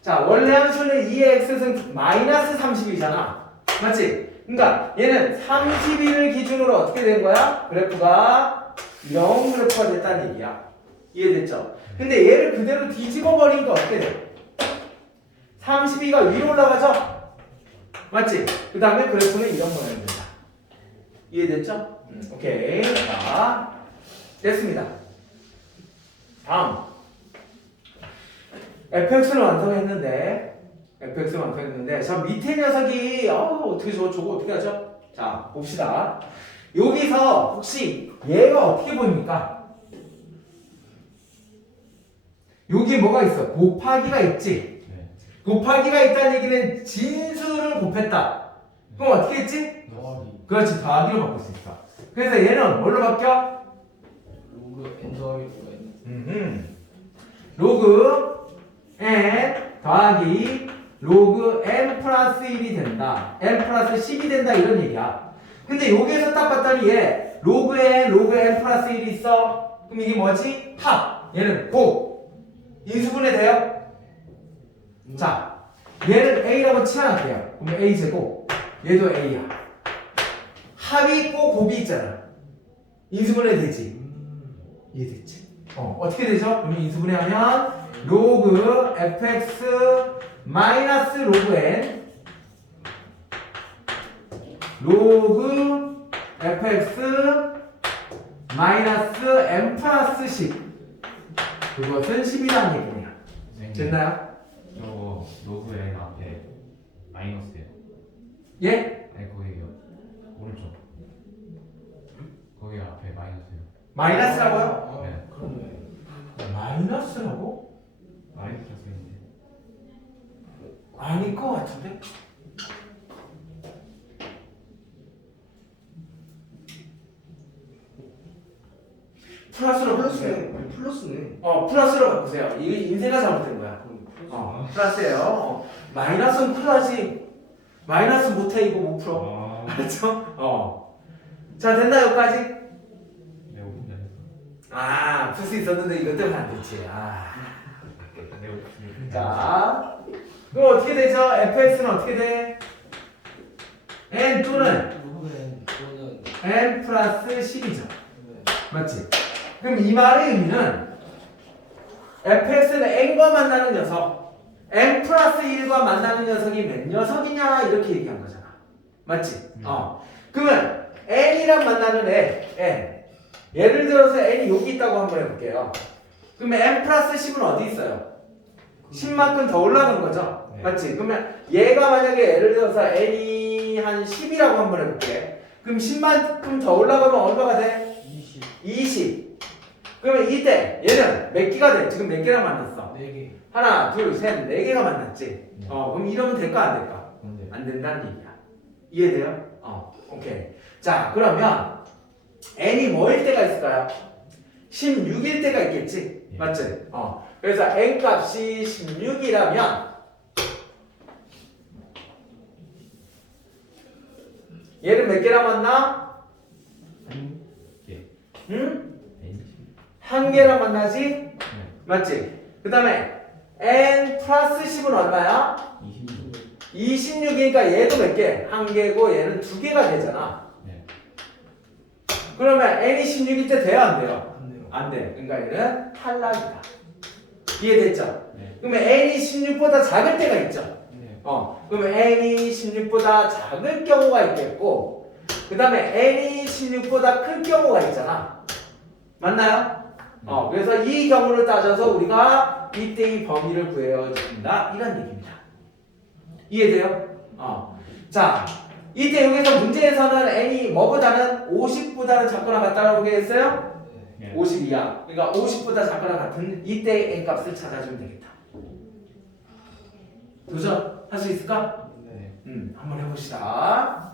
자, 원래 함수는 2의 x승 마이너스 30이잖아. 맞지? 그러니까 얘는 31을 기준으로 어떻게 된 거야? 그래프가 이런 그래프가 됐다는 얘기야. 이해됐죠? 근데 얘를 그대로 뒤집어 버리니까 어떻게 돼? 32가 위로 올라가죠? 맞지? 그 다음에 그래프는 이런 모양이 된다. 이해됐죠? 오케이. 자, 됐습니다. 다음. fx는 완성했는데 저 밑에 녀석이 어떻게 저거 어떻게 하죠? 자, 봅시다. 여기서 혹시 얘가 어떻게 보입니까? 여기 뭐가 있어? 곱하기가 있지. 네. 곱하기가 있다는 얘기는 진수를 곱했다. 그럼 어떻게 했지? 더하기 그렇지, 더하기로 바꿀 수 있어. 그래서 얘는 뭘로 바뀌어? 로그 n 더하기 로그 n 로그 n 더하기 로그 n 플러스 1이 된다. n 플러스 10이 된다 이런 얘기야. 근데 여기에서 딱 봤더니 얘 로그 n 플러스 1이 있어. 그럼 이게 뭐지? 합. 얘는 곱. 인수분해 돼요? 자, 얘는 a라고 치환할게요. 그러면 a 제곱. 얘도 a야. 합이 있고 곱이 있잖아. 인수분해 되지. 이해됐지? 어떻게 되죠? 그러면 인수분해하면 로그 fx 마이너스 로그 n 로그 fx 마이너스 n 플러스 10 그것은 10이라는 얘기네요. 선생님, 됐나요? 저거 로그 n 앞에 마이너스예요. 예? 아니 거기요. 오른쪽. 거기 앞에 마이너스요. 마이너스라고요? 네. 그러네. 마이너스라고? 마이너스 있는데. 아닐 것 같은데? 플러스로 바꾸세요. 플러스네. 플러스로 바꾸세요. 이게 인쇄가 잘못된 거야. 플러스예요. 마이너스는 풀어야지. 마이너스 못해 이거 못 풀어. 알았죠? 자, 됐나 여기까지? 네, 5분 전에. 풀 수 있었는데 이것 때문에 안 됐지. 네, 5분. 자, 그럼 어떻게 되죠? fx는 어떻게 돼? n 또는 로그 n 또는 n 플러스 10이죠. 네. 맞지? 그럼 이 말의 의미는 fx는 n과 만나는 녀석, n 플러스 1과 만나는 녀석이 몇 녀석이냐 이렇게 얘기한 거잖아. 맞지? 그러면 n이랑 만나는 n. 예를 들어서 n이 여기 있다고 한번 해볼게요. 그러면 n 플러스 10은 어디 있어요? 10만큼 더 올라간 거죠? 네. 맞지? 그러면 얘가 만약에 예를 들어서 n이 한 10이라고 한번 해볼게. 그럼 10만큼 더 올라가면 얼마가 돼? 20 20. 그러면 이때 얘는 몇 개가 돼? 지금 몇 개랑 만났어? 4개. 하나, 둘, 셋, 네 개가 만났지? 네. 그럼 이러면 될까 안 될까? 네. 안 된다는 얘기야. 이해돼요? 오케이. 자, 그러면 n이 뭐일 때가 있을까요? 16일 때가 있겠지? 예. 맞지? 그래서 n 값이 16이라면 얘는 몇 개랑 만나? 한 개. 응? N. 한 개랑 만나지? 네. 맞지? 그 다음에 n 플러스 10은 얼마야? 26. 26이니까 얘도 몇 개? 한 개고 얘는 두 개가 되잖아. 네. 그러면 n이 16일 때 돼요? 안 돼요? 안 돼요. 안 돼. 그러니까 얘는 탈락이다. 이해됐죠? 네. 그러면 n이 16보다 작을 때가 있죠? 네. 그러면 n이 16보다 작을 경우가 있겠고 그 다음에 n이 16보다 클 경우가 있잖아. 맞나요? 그래서 이 경우를 따져서 우리가 이때의 범위를 구해준다 이런 얘기입니다. 이해돼요? 자, 이때 여기서 문제에서는 n이 뭐보다는 50보다는 작거나 같다라고 얘기했어요? 네. 50 이하. 그러니까 50보다 작거나 같은 이때의 n 값을 찾아주면 되겠다. 도전 할 수 있을까? 네. 한번 해봅시다.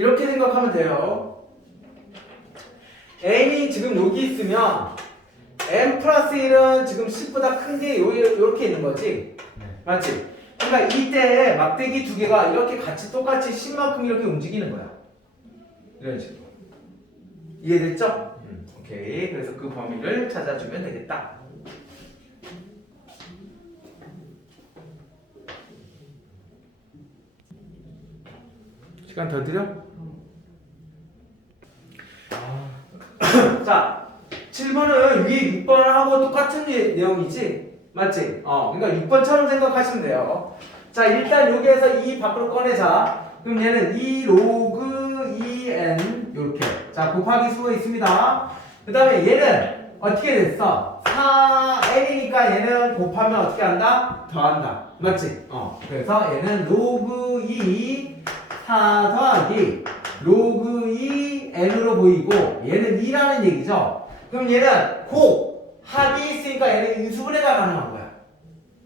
이렇게 생각하면 돼요. n이 지금 여기 있으면 n 플러스 1은 지금 10보다 큰 게 요렇게 있는 거지. 네. 맞지? 그러니까 이때 막대기 두 개가 이렇게 같이 똑같이 10만큼 이렇게 움직이는 거야. 이런 식으로. 이해됐죠? 오케이. 그래서 그 범위를 찾아주면 되겠다. 시간 더 드려? 자, 7번은 위에 6번하고 똑같은 내용이지? 맞지? 그러니까 6번처럼 생각하시면 돼요. 자, 일단 여기에서 이 밖으로 꺼내자. 그럼 얘는 2 로그 2n 요렇게. 자, 곱하기 수가 있습니다. 그 다음에 얘는 어떻게 됐어? 4n이니까 얘는 곱하면 어떻게 한다? 더한다. 맞지? 그래서 얘는 로그 2 4 더하기 로그 2 n으로 보이고 얘는 2라는 얘기죠. 그럼 얘는 곱 합이 있으니까 얘는 인수분해가 가능한 거야.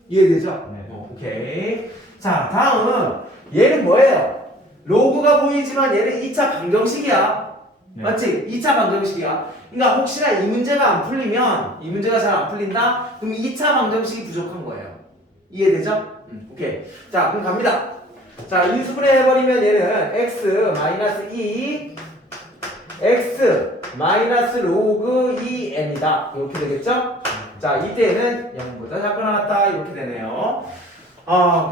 이해되죠? 네. 오케이. 자, 다음은 얘는 뭐예요? 로그가 보이지만 얘는 2차 방정식이야. 네. 맞지? 2차 방정식이야. 그러니까 혹시나 이 문제가 안 풀리면 이 문제가 잘 안 풀린다? 그럼 2차 방정식이 부족한 거예요. 이해되죠? 오케이. 자, 그럼 갑니다. 자, 인수분해 해버리면 얘는 x-2 x 마이너스 로그 2n이다. 이렇게 되겠죠? 자, 이때는 0보다 작고 나왔다. 이렇게 되네요.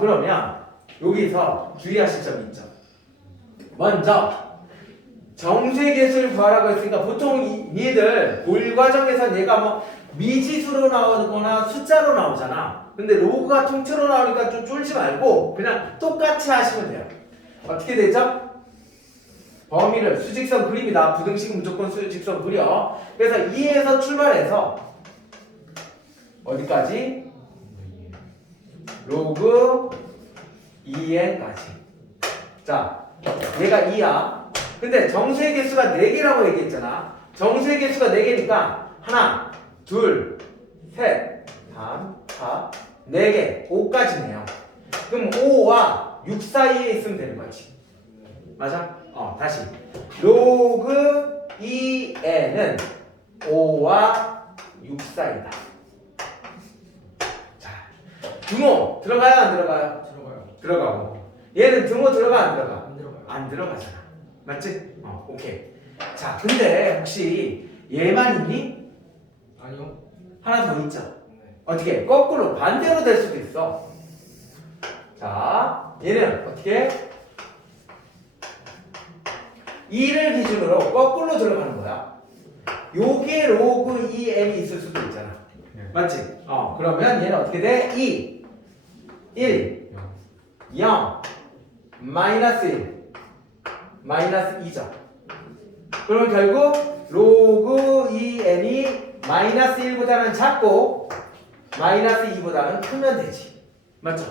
그러면 여기서 주의하실 점이 있죠. 먼저 정수의개수를 구하라고 했으니까 보통 얘들 볼 과정에서 얘가 뭐 미지수로 나오거나 숫자로 나오잖아. 근데 로그가 통째로 나오니까 좀 쫄지 말고 그냥 똑같이 하시면 돼요. 어떻게 되죠? 범위를 수직선 그립니다. 부등식 무조건 수직선 그려. 그래서 2에서 출발해서 어디까지? 로그 2n까지. 자, 얘가 2야. 근데 정수의 개수가 4개라고 얘기했잖아. 정수의 개수가 4개니까 하나, 둘, 셋, 3, 4, 4개, 5까지네요. 그럼 5와 6 사이에 있으면 되는 거지. 맞아? 다시. 로그 2n은 5와 6 사이다. 자, 등호 들어가요? 안 들어가요? 들어가요. 들어가고. 얘는 등호 들어가? 안 들어가? 안 들어가요. 안 들어가잖아. 맞지? 오케이. 자, 근데 혹시 얘만 있니? 아니요. 하나 더 있죠? 네. 어떻게? 거꾸로 반대로 될 수도 있어. 자, 얘는 어떻게? 2를 기준으로 거꾸로 들어가는 거야. 요게 로그 2n이 있을 수도 있잖아. 네. 맞지? 그러면 얘는 어떻게 돼? 2, 1, 0, 마이너스 1, 마이너스 2죠. 그러면 결국 로그 2n이 마이너스 1보다는 작고 마이너스 2보다는 크면 되지. 맞죠?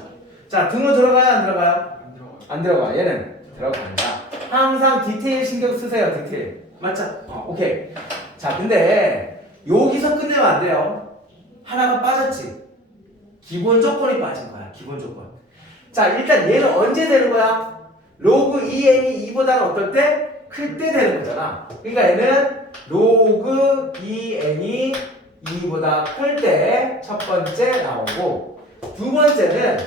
자, 등호 들어가요? 안 들어가요? 안 들어가요. 안 들어가. 얘는 들어간다. 항상 디테일 신경 쓰세요. 디테일. 맞죠? 오케이. 자, 근데 여기서 끝내면 안 돼요. 하나가 빠졌지. 기본 조건이 빠진 거야. 기본 조건. 자, 일단 얘는 언제 되는 거야? 로그 2n이 2보다는 어떨 때? 클 때 되는 거잖아. 그러니까 얘는 로그 2n이 2보다 클 때 첫 번째 나오고, 두 번째는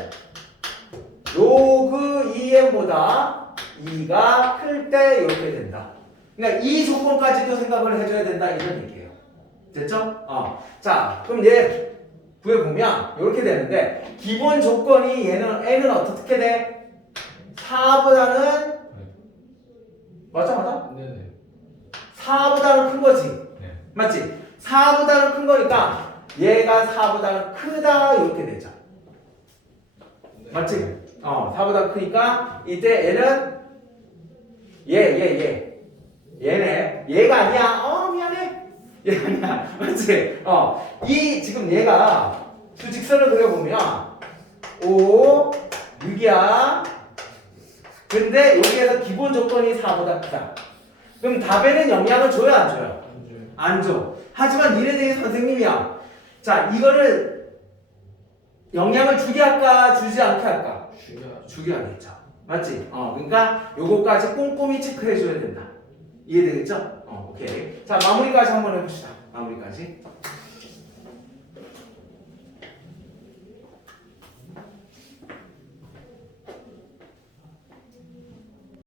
로그 2n보다 2가 클 때 이렇게 된다. 그러니까 이 조건까지도 생각을 해줘야 된다 이런 얘기예요. 됐죠? 자, 그럼 얘 구해보면 이렇게 되는데 기본 조건이 얘는 n은 어떻게 돼? 4보다는 맞아? 네네. 4보다는 큰 거지. 네. 맞지? 4보다는 큰 거니까 얘가 4보다는 크다 이렇게 되죠. 네. 맞지? 4보다 크니까 이때 얘는 얘네 얘가 아니야. 미안해. 얘가 아니야. 맞지? 이 지금 얘가 수직선을 그려보면 5, 6이야. 근데 여기에서 기본 조건이 4보다 크다. 그럼 답에는 영향을 줘요, 안 줘요? 안 줘요. 안 줘. 하지만 니네들이 선생님이야. 자, 이거를 영향을 주게 할까, 주지 않게 할까? 죽여야죠. 주게 하겠죠. 맞지? 그러니까 요거까지 꼼꼼히 체크해줘야 된다. 이해되겠죠? 오케이. 자, 마무리까지 한번 해봅시다. 마무리까지.